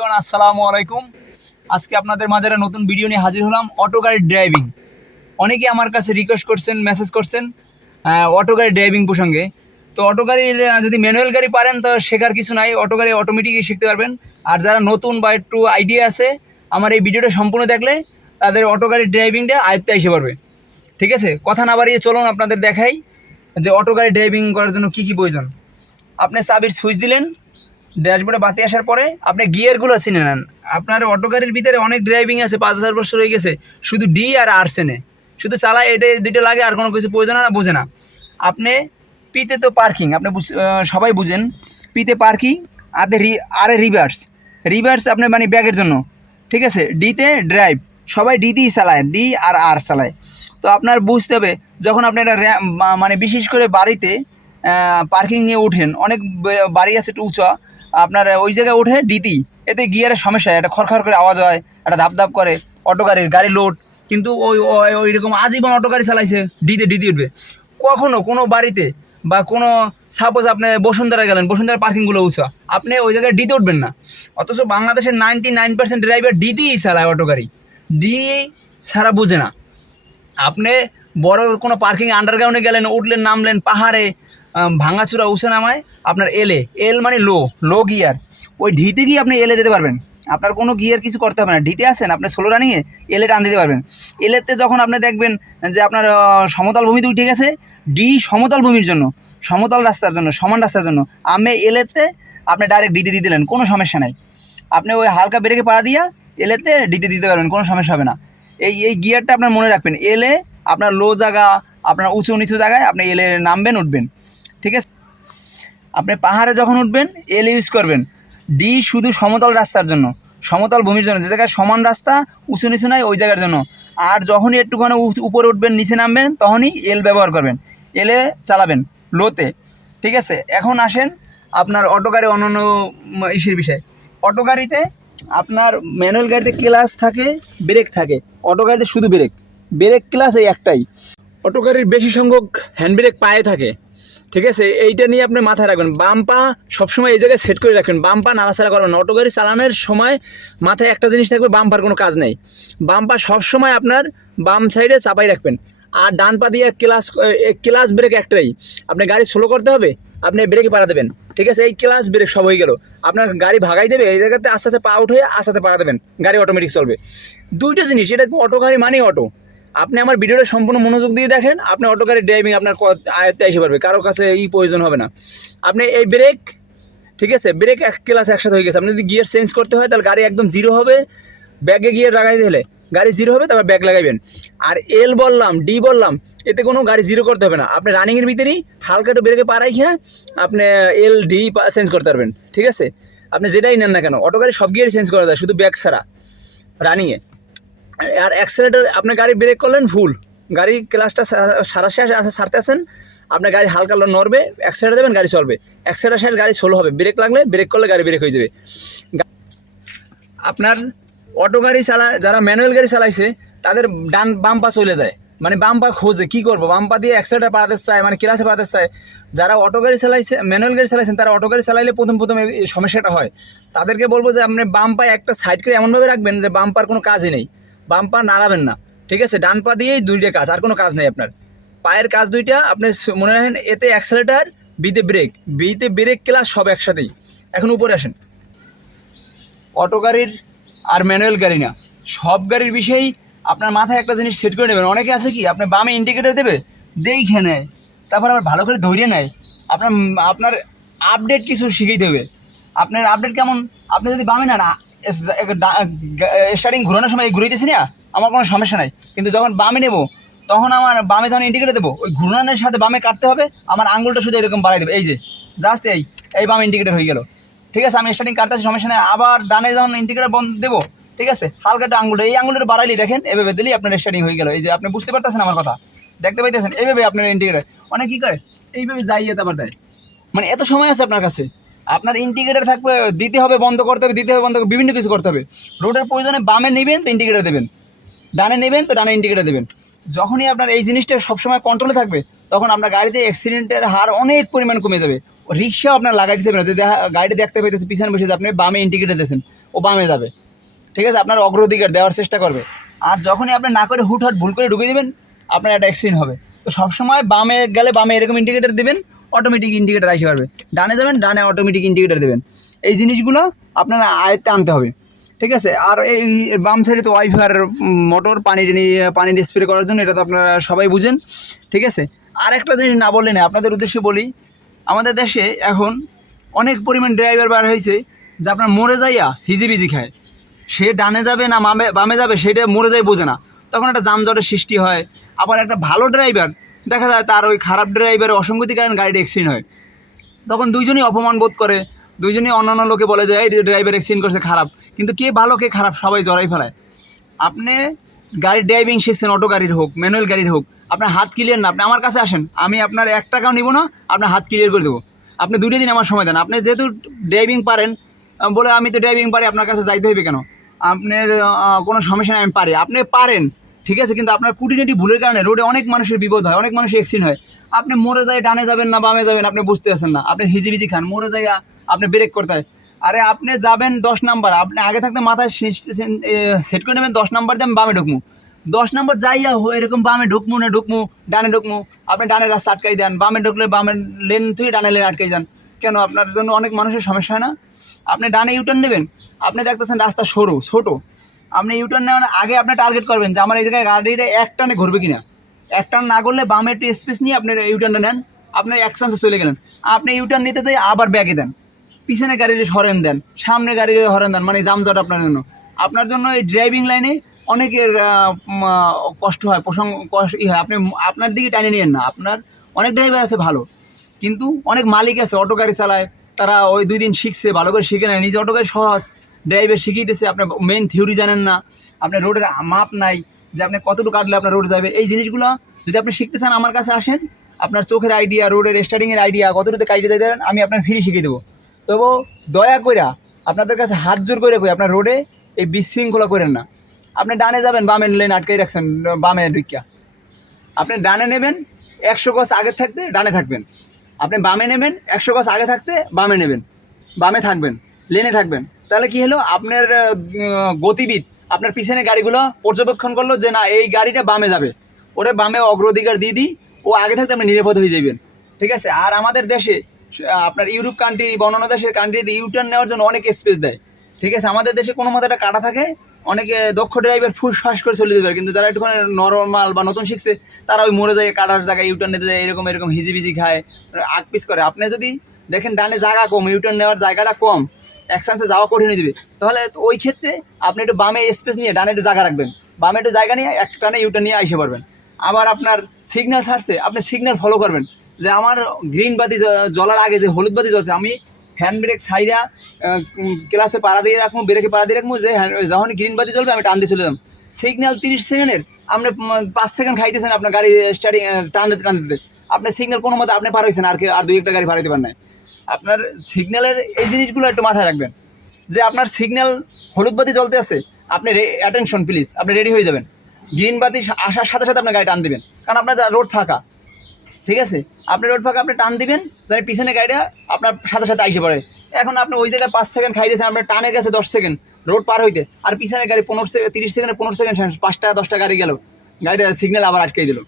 Everyone আসসালামু আলাইকুম। আজকে আপনাদের মাঝে নতুন ভিডিও নিয়ে হাজির হলাম অটো গাড়ির ড্রাইভিং অনেকে আমার কাছে রিকোয়েস্ট করছেন মেসেজ করছেন অটো গাড়ি ড্রাইভিং প্রসঙ্গে। তো অটো গাড়ি যদি ম্যানুয়াল গাড়ি পারেন, তো শেখার কিছু নাই অটো গাড়ি অটোমেটিকই শিখতে পারবেন। আর যারা নতুন বা একটু আইডিয়া আছে, আমার এই ভিডিওটা সম্পূর্ণ দেখলে তাদের অটো গাড়ির ড্রাইভিংটা আয়ত্তে এসে পারবে ঠিক আছে? কথা না বাড়িয়ে চলুন আপনাদের দেখাই যে অটো গাড়ি ড্রাইভিং করার জন্য কী কী প্রয়োজন। আপনি চাবির সুইচ দিলেন ড্যাশবোর্ডে বাতি আসার পরে আপনি গিয়ারগুলো চিনে নেন। আপনার অটো গাড়ির ভিতরে অনেক ড্রাইভিং আছে, পাঁচ হাজার বছর হয়ে গেছে। শুধু ডি আর আর সেনে শুধু চালায় এটা দুটো লাগে, আর কোনো কিছু প্রয়োজন না, বোঝে না। আপনি পিতে তো পার্কিং, আপনি সবাই বুঝেন। পিতে পার্কিং আরে রি, আরে রিভার্স। রিভার্স আপনি মানে ব্যাগের জন্য। ঠিক আছে? ডিতে ড্রাইভ। সবাই ডিতেই চালায়, ডি আর আর চালায়। তো আপনার বুঝতে হবে, যখন আপনি একটা মানে বিশেষ করে বাড়িতে পার্কিং নিয়ে উঠেন, অনেক বাড়ি আছে একটু উঁচা আপনার ওই জায়গায় উঠে ডিতি। এতে গিয়ারের সমস্যা, একটা খরখর করে আওয়াজ হয়, একটা ধাপ ধাপ করে, অটো গাড়ির গাড়ি লোড কিন্তু ওই, ওই- রকম আজীবন অটো গাড়ি চালাইছে, ডিতে ডিতে উঠবে। কখনো কোনো বাড়িতে বা কোনো সাপোজ আপনি বসুন্ধরা গেলেন বসুন্ধরা পার্কিংগুলো উঁচা, আপনি ওই জায়গায় ডিতে উঠবেন না। অথচ বাংলাদেশের নাইনটি নাইন পার্সেন্ট ড্রাইভার ডিতেই চালায় অটো গাড়ি। ডি সারা বুঝে না। আপনি বড় কোনো পার্কিং আন্ডারগ্রাউন্ডে গেলেন, উঠলেন, নামলেন, পাহাড়ে ভাঙাচুরা উঠে নামায় আপনার এলে এল মানে লো লো গিয়ার ওই ঢিতে গিয়ে আপনি এলে যেতে পারবেন। আপনার কোনো গিয়ার কিছু করতে হবে না। ঢিতে আসেন, আপনি সোলো রানিংয়ে এলে টান দিতে পারবেন। এলেতে যখন আপনি দেখবেন যে আপনার সমতল ভূমিতে উঠে গেছে ডি সমতল ভূমির জন্য, সমতল রাস্তার জন্য, সমান রাস্তার জন্য, আমি এলেতে আপনি ডাইরেক্ট ডিতে দিয়ে দিলেন, কোনো সমস্যা নাই। আপনি ওই হালকা ব্রেকে পাড়া দিয়া এলেতে ডিতে দিতে পারবেন, কোনো সমস্যা হবে না। এই এই গিয়ারটা আপনার মনে রাখবেন এলে আপনার লো জায়গা, আপনার উঁচু নিচু জায়গায় আপনি এলে নামবেন, উঠবেন। আপনি পাহাড়ে যখন উঠবেন, এল ইউজ করবেন। ডি শুধু সমতল রাস্তার জন্য, সমতল ভূমির জন্য। যে জায়গায় সমান রাস্তা, উঁচু নিচু নাই, ওই জায়গার জন্য। আর যখনই একটুখানি উপরে উঠবেন, নিচে নামবেন, তখনই এল ব্যবহার করবেন। এলে চালাবেন, লোতে। ঠিক আছে? এখন আসেন আপনার অটো গাড়ি অন্যান্য ইসের বিষয়। অটো গাড়িতে আপনার ম্যানুয়াল গাড়িতে ক্লাস থাকে, ব্রেক থাকে। অটো গাড়িতে শুধু ব্রেক। ব্রেক ক্লাস এই একটাই। অটো গাড়ির বেশি সংখ্যক হ্যান্ড ব্রেক পায়ে থাকে। ঠিক আছে? এইটা নিয়ে আপনি মাথায় রাখবেন। বাম পা সবসময় এই জায়গায় সেট করে রাখবেন বাম পা নাড়াচাড়া করবেন অটো গাড়ি চালানোর সময় মাথায় একটা জিনিস থাকবে, বাম পার কোনো কাজ নেই। বাম পা সবসময় আপনার বাম সাইডে চাপাই রাখবেন। আর ডান পা দিয়ে ক্লাস ক্লাস ব্রেক একটাই। আপনি গাড়ি স্লো করতে হবে, আপনি ব্রেকে পাড়া দেবেন। ঠিক আছে? এই ক্লাস ব্রেক সব হয়ে গেল। আপনার গাড়ি ভাগাই দেবে, এই জায়গাতে আস্তে আস্তে পা উঠে আস্তে আস্তে পাড়া দেবেন। গাড়ি অটোমেটিক চলবে। দুইটা জিনিস, এটা অটো গাড়ি মানেই অটো। আপনি আমার ভিডিওটা সম্পূর্ণ মনোযোগ দিয়ে দেখেন, আপনি অটো গাড়ি ড্রাইভিং আপনার আয়ত্তে এসে পারবে কারোর কাছে এই প্রয়োজন হবে না। আপনি এই ব্রেক ঠিক আছে ব্রেক এক ক্লাস একসাথে হয়ে গেছে, আপনি যদি গিয়ার চেঞ্জ করতে হয়, তাহলে গাড়ি একদম জিরো হবে ব্যাগে গিয়ার লাগাই দিলে গাড়ি জিরো হবে, তারপর ব্যাগ লাগাইবেন। আর এল বললাম ডি বললাম, এতে কোনো গাড়ি জিরো করতে হবে না। আপনি রানিংয়ের ভিতরেই হালকা একটু ব্রেকে পাড়াই খেয়ে আপনি এল ডি চেঞ্জ করতে পারবেন, ঠিক আছে? আপনি যেটাই নেন না কেন অটো গাড়ি সব গিয়ারই চেঞ্জ করা যায়, শুধু ব্যাগ ছাড়া রানিংয়ে আর অ্যাক্সেলেটার আপনি গাড়ি ব্রেক করলেন ফুল গাড়ি ক্লাসটা সারা শেষ আসে আসেন আপনার গাড়ি হালকা নড়বে অ্যাক্সেলেটার দেবেন, গাড়ি চলবে। অ্যাক্সেলেটার শেষ, গাড়ি স্লো হবে। ব্রেক লাগলে ব্রেক করলে গাড়ি ব্রেক হয়ে যাবে। আপনার অটো গাড়ি চালা, যারা ম্যানুয়াল গাড়ি চালাইছে, তাদের ডান বাম পা চলে যায়। মানে বাম পা খোঁজে, কী করব? বাম পা দিয়ে অ্যাক্সেলেটার পাড়াতে চায় মানে ক্লাসে পাড়াতে চায়। যারা অটো গাড়ি চালাইছে ম্যানুয়াল গাড়ি চালাইছেন, তারা অটো গাড়ি চালাইলে প্রথম প্রথম সমস্যাটা হয়। তাদেরকে বলব যে, আপনি বাম পায়ে একটা সাইড করে এমনভাবে রাখবেন যে, বাম পার কোনো কাজই নেই। বাম পা নাড়াবেন না। ঠিক আছে? ডান পা দিয়েই দুইটা কাজ, আর কোনো কাজ নেই আপনার। পায়ের কাজ দুইটা, আপনি মনে রাখেন, এতে অ্যাক্সেলেটার বিতে ব্রেক বিতে ব্রেক ক্লাস সব একসাথেই। এখন উপরে আসেন। অটো গাড়ির আর ম্যানুয়াল গাড়ি না। সব গাড়ির বিষয়েই আপনার মাথায় একটা জিনিস সেট করে নেবেন। অনেকে আছে কি আপনার বামে ইন্ডিকেটার দেবে, দেখে নেয়। তারপর আবার ভালো করে ধরিয়ে নেয়। আপনার আপনার আপডেট কিছু শিখিয়ে দেবে। আপনার আপডেট কেমন? আপনি যদি বামে না স্টার্টিং ঘোরানোর সময় ঘুরাইতেছি না, আমার কোনো সমস্যা নাই। কিন্তু যখন বামে নেব, তখন আমার বামে যখন ইন্ডিকেটর দেবো, ওই ঘূর্ণানোর সাথে বামে কাটতে হবে, আমার আঙুলটা শুধু এরকম বাড়াই দেবে। এই যে জাস্ট এই এই বামে ইন্ডিকেটর হয়ে গেল। ঠিক আছে, আমি স্টার্টিং কাটতেছি, সমস্যা নেই। আবার ডানে যখন ইন্ডিকেটর বন্ধ দেবো, ঠিক আছে, হালকা একটা আঙুলটা এই আঙুলটা বাড়াইলি দেখেন, এভাবে দিলেই আপনার স্টার্টিং হয়ে গেল। এই যে, আপনি বুঝতে পারতেছেন আমার কথা? দেখতে পাইতেছেন? এইভাবে আপনার ইন্ডিকেটর অনেক কী করে? এইভাবে যাইয়ে তারপর দেয়। মানে এত সময় আছে আপনার কাছে। আপনার ইন্ডিকেটার থাকবে, দিতে হবে, বন্ধ করতে হবে, দিতে হবে, বন্ধ বিভিন্ন কিছু করতে হবে। রোডের প্রয়োজনে বামে নেবেন, তো ইন্ডিকেটার দেবেন। ডানে নেবেন, তো ডানে ইন্ডিকেটার দেবেন। যখনই আপনার এই জিনিসটা সবসময় কন্ট্রোলে থাকবে, তখন আপনার গাড়িতে অ্যাক্সিডেন্টের হার অনেক পরিমাণ কমে যাবে। রিক্সাও আপনার লাগাই দিতে না। যদি গাড়িটা দেখতে পাইতেছে পিছনে বসে আপনি বামে ইন্ডিকেটার দিয়েছেন ও বামে যাবে। ঠিক আছে? আপনার অগ্রাধিকার দেওয়ার চেষ্টা করবে। আর যখনই আপনি না করে হুটহাট ভুল করে ঢুকে দেবেন, আপনার একটা অ্যাক্সিডেন্ট হবে। তো সবসময় বামে গেলে বামে এরকম ইন্ডিকেটার দেবেন অটোমেটিক ইন্ডিকেটার আসতে পারবে। ডানে যাবেন, ডানে অটোমেটিক ইন্ডিকেটার দেবেন। এই জিনিসগুলো আপনার আয়ত্তে আনতে হবে। ঠিক আছে? আর এই বাম সাইডে তো ওয়াইফার মোটর পানি নিয়ে পানি স্প্রে করার জন্য, এটা তো আপনারা সবাই বুঝেন। ঠিক আছে? আর একটা জিনিস না বললে না, আপনাদের উদ্দেশ্যে বলি, আমাদের দেশে এখন অনেক পরিমাণ ড্রাইভার বার হয়েছে, যে আপনার মরে যাইয়া হিজিবিজি খায়। সে ডানে যাবে না বামে বামে যাবে, সেটা মরে যায় বোঝে না। তখন একটা যানজটের সৃষ্টি হয়। আবার একটা ভালো ড্রাইভার দেখা যায় তার ওই খারাপ ড্রাইভারের অসঙ্গতি কারণে গাড়িটা অ্যাক্সিডেন্ট হয়। তখন দুইজনই অপমান বোধ করে, দুইজনই অন্যান্য লোকে বলে যে, এই ড্রাইভার অ্যাক্সিডেন্ট করছে, খারাপ। কিন্তু কে ভালো, কে খারাপ, সবাই জড়াই ফেলায়। আপনি গাড়ির ড্রাইভিং শিখছেন অটো গাড়ির হোক ম্যানুয়াল গাড়ির হোক আপনার হাত ক্লিয়ার না, আপনি আমার কাছে আসেন, আমি আপনার এক টাকাও নিব না আপনার হাত ক্লিয়ার করে দেবো। আপনি দুটো দিন আমার সময় দেন। আপনি যেহেতু ড্রাইভিং পারেন, বলে আমি তো ড্রাইভিং পারি, আপনার কাছে যাইতে হইবে কেন? আপনি কোনো সমস্যা নেই, আমি পারি। আপনি পারেন ঠিক আছে, কিন্তু আপনার কুটিনিটি ভুলের কারণে রোডে অনেক মানুষের বিপদ হয়, অনেক মানুষের অ্যাক্সিডেন্ট হয়। আপনি মরে যায় ডানে যাবেন না বামে যাবেন, আপনি বুঝতে পারছেন না। আপনি হিজি হিজিবিজি খান, মরে যায় আপনি ব্রেক করতে হয়। আরে আপনি যাবেন দশ নাম্বার আপনি আগে থাকতে মাথায় সেট করে নেবেন, দশ নাম্বার দিয়ে আমি বামে ঢুকমু দশ নম্বর যাইয়া হো এরকম বামে ঢুকমু না ঢুকমু ডানে ঢুকমু আপনি ডানে রাস্তা আটকাই দেন, বামে ঢুকলে বামের লেন থেকে ডানে লেন আটকাই যান। কেন? আপনার জন্য অনেক মানুষের সমস্যা হয় না। আপনি ডানে ইউটার্ন নেবেন, আপনি দেখতেছেন রাস্তা সরু, ছোটো। আপনি ইউটার্ন নেওয়ার আগে আপনি টার্গেট করবেন যে আমার এই জায়গায় গাড়িটা এক টানে ঘুরবে কিনা। এক টান না করলে বামে একটু স্পেস নিয়ে আপনি ইউটার্নটা নেন, আপনি এক চান্সে চলে গেলেন। আপনি ইউটার্ন নিতে যাই আবার ব্যাগে দেন। পিছনে গাড়ির হরেন দেন, সামনে গাড়ির হরেন দেন মানে জামজট আপনার জন্য। আপনার জন্য এই ড্রাইভিং লাইনে অনেকের কষ্ট হয়, প্রসঙ্গ, কষ্ট, ই হয়। আপনি আপনার দিকে টানে নিয়েন না। আপনার অনেক ড্রাইভার আছে ভালো, কিন্তু অনেক মালিক আছে, অটো গাড়ি চালায়। তারা ওই দুই দিন শিখছে, ভালো করে শিখে নেয়। নিজে অটো গাড়ি সহজ। ড্রাইভার শিখিয়েতেছে আপনার মেন থিওরি জানেন না, আপনার রোডের মাপ নাই, যে আপনি কতটুকু কাটলে আপনার রোড যাবে। এই জিনিসগুলো যদি আপনি শিখতে চান আমার কাছে আসেন, আপনার চোখের আইডিয়া রোডের স্টার্টিংয়ের আইডিয়া কতটুকু কাইটে দিতে দেন আমি আপনার ফ্রি শিখিয়ে দেবো। তবু দয়া কইরা আপনাদের কাছে হাত জোর করে কই, আপনার রোডে এই বিশৃঙ্খলা করেন না। আপনি ডানে যাবেন বামের লেন আটকাই রাখছেন, বামে ঢুকিয়া আপনি ডানে নেবেন, একশো গজ আগে থাকতে ডানে থাকবেন। আপনি বামে নেবেন, একশো গজ আগে থাকতে বামে নেবেন, বামে থাকবেন। লেনে থাকবেন। তাহলে কি হলো? আপনার গতিবিদ আপনার পিছনে গাড়িগুলো পর্যবেক্ষণ করল যে না, এই গাড়িটা বামে যাবে। ওরে বামে অগ্রাধিকার দিয়ে দিই, ও আগে থাকতে আপনি নিরাপদ হয়ে যাবেন। ঠিক আছে? আর আমাদের দেশে আপনার ইউরোপ কান্ট্রি বর্ণনা দেশের কান্ট্রিতে ইউটার্ন নেওয়ার জন্য অনেক স্পেস দেয়। ঠিক আছে? আমাদের দেশে কোনো মতো একটা কাটা থাকে, অনেকে দক্ষ ড্রাইভার ফুস ফাঁস করে চলে যেতে পারে, কিন্তু যারা একটুখানি নরমাল বা নতুন শিখছে, তারা ওই মরে যায়, কাটার জায়গায় ইউটার্ন নিতে যায়, এরকম এরকম, হিজিবিজি খায় আগ পিস করে। আপনি যদি দেখেন ডানে জায়গা কম ইউটার্ন নেওয়ার জায়গাটা কম এক চান্সে যাওয়া কঠিন হয়ে যাবে। তাহলে ওই ক্ষেত্রে আপনি একটু বামে স্পেস নিয়ে ডানে একটু জায়গা রাখবেন। বামে একটু জায়গা নিয়ে এক টানে ইউটার্ন নিয়ে আইসে পারবেন আবার আপনার সিগন্যাল ছাড়ছে, আপনি সিগন্যাল ফলো করবেন। যে আমার গ্রিন বাতি জ্বলার আগে যে হলুদ বাতি জ্বলছে, আমি হ্যান্ড ব্রেক ছাইরা ক্লাসে পাড়া দিয়ে রাখব, ব্রেকে পাড়া দিয়ে রাখব, যে যখন গ্রিন বাতি জ্বলবে, আমি টান দিয়ে চলে যাম সিগন্যাল তিরিশ সেকেন্ডের আপনি পাঁচ সেকেন্ড খাইতেছেন, আপনার গাড়ি স্টার্টিং টান দিতে টান দিতে। আপনার সিগন্যাল কোনো মতো আপনি পার হয়েছেন আর কি আর দুই একটা গাড়ি পার হইতে পারেন না আপনার সিগন্যালের এই জিনিসগুলো একটু মাথায় রাখবেন। যে আপনার সিগন্যাল হলুদ বাতি জ্বলতে আছে, আপনি অ্যাটেনশন প্লিজ আপনি রেডি হয়ে যাবেন। গ্রিন বাতি আসার সাথে সাথে আপনার গাড়ি টান দিবেন। কারণ আপনার রোড ফাঁকা। ঠিক আছে? আপনি রোড ফাঁকা, আপনি টান দিবেন, তাহলে পিছনে গাড়িটা আপনার সাথে সাথে আইসে পড়ে। এখন আপনি ওই জায়গায় পাঁচ সেকেন্ড খাই দিয়েছেন, আপনার টানে গেছে দশ সেকেন্ড রোড পার হইতে। আর পিছনে গাড়ি পনেরো সেকেন্ড তিরিশ সেকেন্ড পনেরো সেকেন্ড পাঁচটা দশটা গাড়ি গেল। গাড়িটা সিগন্যাল আবার আটকে দিল।